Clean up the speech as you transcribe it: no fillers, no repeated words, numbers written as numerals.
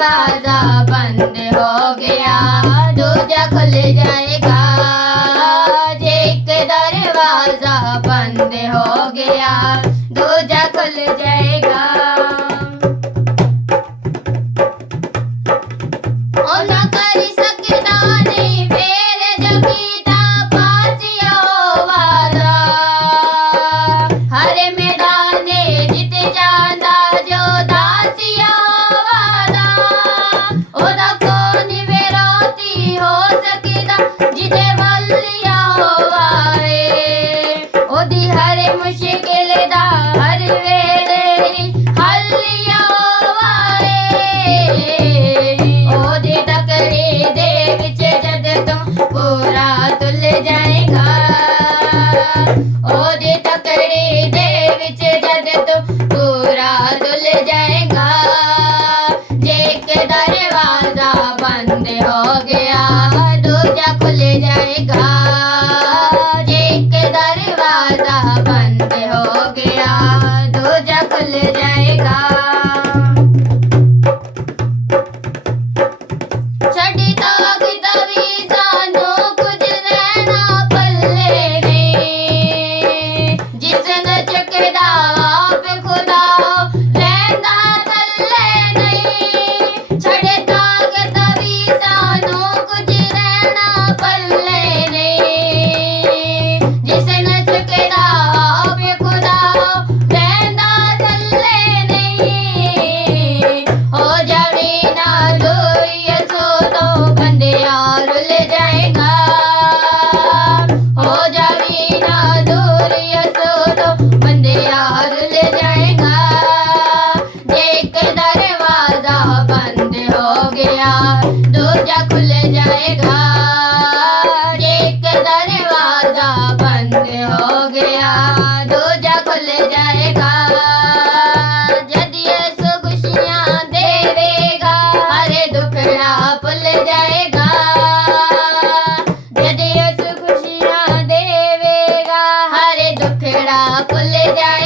दरवाजा बंद हो गया दूजा खुल जाएगा। एक दरवाजा बंद हो गया दूजा खुल जाएगा। ओ ना कर सकदा नहीं फेर जबीता पासिया वादा हर मैदाने जित जांदा जो दासिया वादा। ओदा कौन विरोधी हो सकदा जिते वलिया होवाए। ओदी हर मुश्किल दा हर वेले हलिया होवाए। ओदी तकड़ी दे विच जद तू पूरा तुल जाएगा। ओदी तकड़ी दे विच जद तू पूरा तुल जाएगा। जे एक दरवाजा बंद हो गया दूजा खुल जाएगा। जे एक दरवाजा बंद हो गया दूजा खुल जाएगा। छड़ी ताक तवी जानो कुछ रहना पल्ले ने। जिसन चुकदा आप खुदा रहंदा थल्ले नहीं। छड़ी ताक तवी जानो कुछ रहना पल्ले ने। जिसन चुकदा आप खुदा रहंदा थल्ले नहीं। हो जावे ना दूरिया सो तो बंदिया रुल जाएगा। हो जावे ना दूरिया सो तो बंदिया रुल जाएगा। एक दरवाजा बंद हो गया दूजा खुल जाएगा। एक दरवाजा बंद हो गया दूजा खुल जाएगा। जद यसु खुशियां देवेगा हरे दुखड़ा भुल जाएगा। जद यसु खुशियां देवेगा हरे दुखड़ा भुल जाएगा।